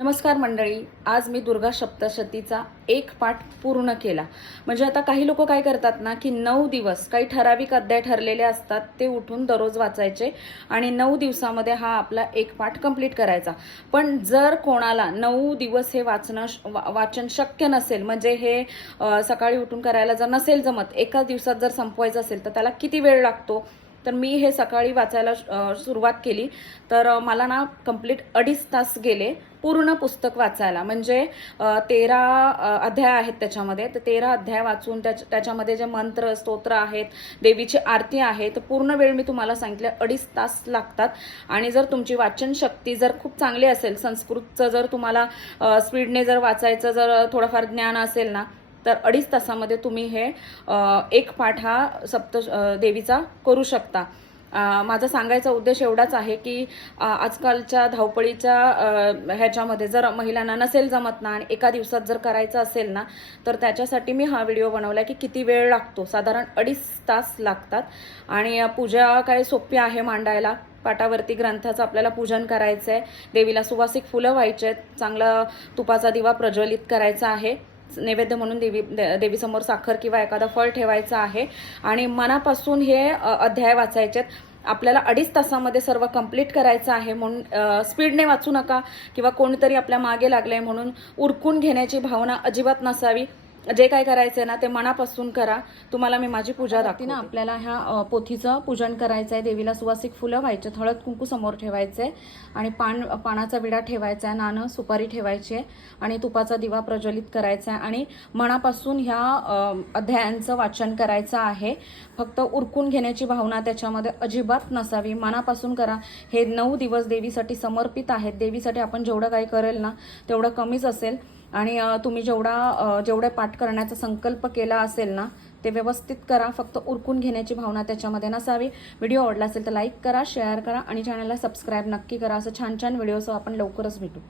नमस्कार मंडळी आज मी दुर्गा सप्तशतीचा एक पाठ पूर्ण केला. म्हणजे आता काही लोक काय करतात ना की नऊ दिवस काही ठराविक अध्याय ठरलेले असतात ते उठून दररोज वाचायचे आणि नऊ दिवसामध्ये हा आपला एक पाठ कंप्लीट करायचा. पण जर कोणाला नऊ दिवस हे वाचणं वा- वाचन शक्य नसेल म्हणजे हे सकाळी उठून करायला जर नसेल जमत एका दिवसात जर संपवायचं असेल तर त्याला किती वेळ लागतो? तर मी हे सकाळी वाचायला सुरुवात केली. तर मला ना कंप्लीट अडीच तास गेले पूर्ण पुस्तक वाचायला. म्हणजे तेरा अध्याय आहेत त्याच्यामध्ये. तर तेरा अध्याय वाचून त्याच्या त्याच्यामध्ये जे मंत्र स्तोत्र आहेत देवीची आरती आहे तर पूर्ण वेळ मी तुम्हाला सांगितलं अडीच तास लागतात. आणि जर तुमची वाचन शक्ती जर खूप चांगली असेल संस्कृतचं जर तुम्हाला स्पीडने जर वाचायचं जर थोडंफार ज्ञान असेल ना तर अडीच तासामध्ये तुम्ही हे एक पाठ हा सप्त देवीचा करू शकता. माझा सांगायचा उद्देश एवढाच आहे की आजकालच्या धावपळीच्या ह्याच्यामध्ये जर महिलांना नसेल जमत ना आणि एका दिवसात जर करायचं असेल ना तर त्याच्यासाठी मी हा व्हिडिओ बनवला की किती वेळ लागतो. साधारण अडीच तास लागतात. आणि पूजा काय सोपी आहे मांडायला. पाटावरती ग्रंथाचं आपल्याला पूजन करायचं आहे देवीला सुवासिक फुलं व्हायचे आहेत चांगला तुपाचा दिवा प्रज्वलित करायचा आहे. नैवेद्य म्हणून देवी देवीसमोर साखर किंवा एखादं फळ ठेवायचं आहे. आणि मनापासून हे अध्याय वाचायचे आहेत. आपल्याला अडीच तासामध्ये सर्व कंप्लीट करायचं आहे म्हणून स्पीडने वाचू नका. किंवा कोणीतरी आपल्या मागे लागलंय म्हणून उरकून घेण्याची भावना अजिबात नसावी. जे काय करायचंय ना ते मनापासून करा. तुम्हाला मी माझी पूजा दाखवते. ना आपल्याला ह्या पोथीचं पूजन करायचं आहे देवीला सुवासिक फुलं व्हायचे हळद कुंकू समोर ठेवायचे आणि पान पानाचा विडा ठेवायचा आहे नाणं सुपारी ठेवायची आहे आणि तुपाचा दिवा प्रज्वलित करायचा आहे आणि मनापासून ह्या अध्यायांचं वाचन करायचं आहे. फक्त उरकून घेण्याची भावना त्याच्यामध्ये अजिबात नसावी. मनापासून करा. हे नऊ दिवस देवीसाठी समर्पित आहेत. देवीसाठी आपण जेवढं काही करेल ना तेवढं कमीच असेल. आणि तुम्ही जेवढा जेवढे पाठ करण्याचा संकल्प केला असेल ना ते व्यवस्थित करा. फक्त उरकून घेण्याची भावना त्याच्यामध्ये नसावी. व्हिडिओ आवडला असेल तर लाईक करा शेअर करा आणि चॅनलला सबस्क्राईब नक्की करा. असं छान छान व्हिडिओसह आपण लवकरच भेटू.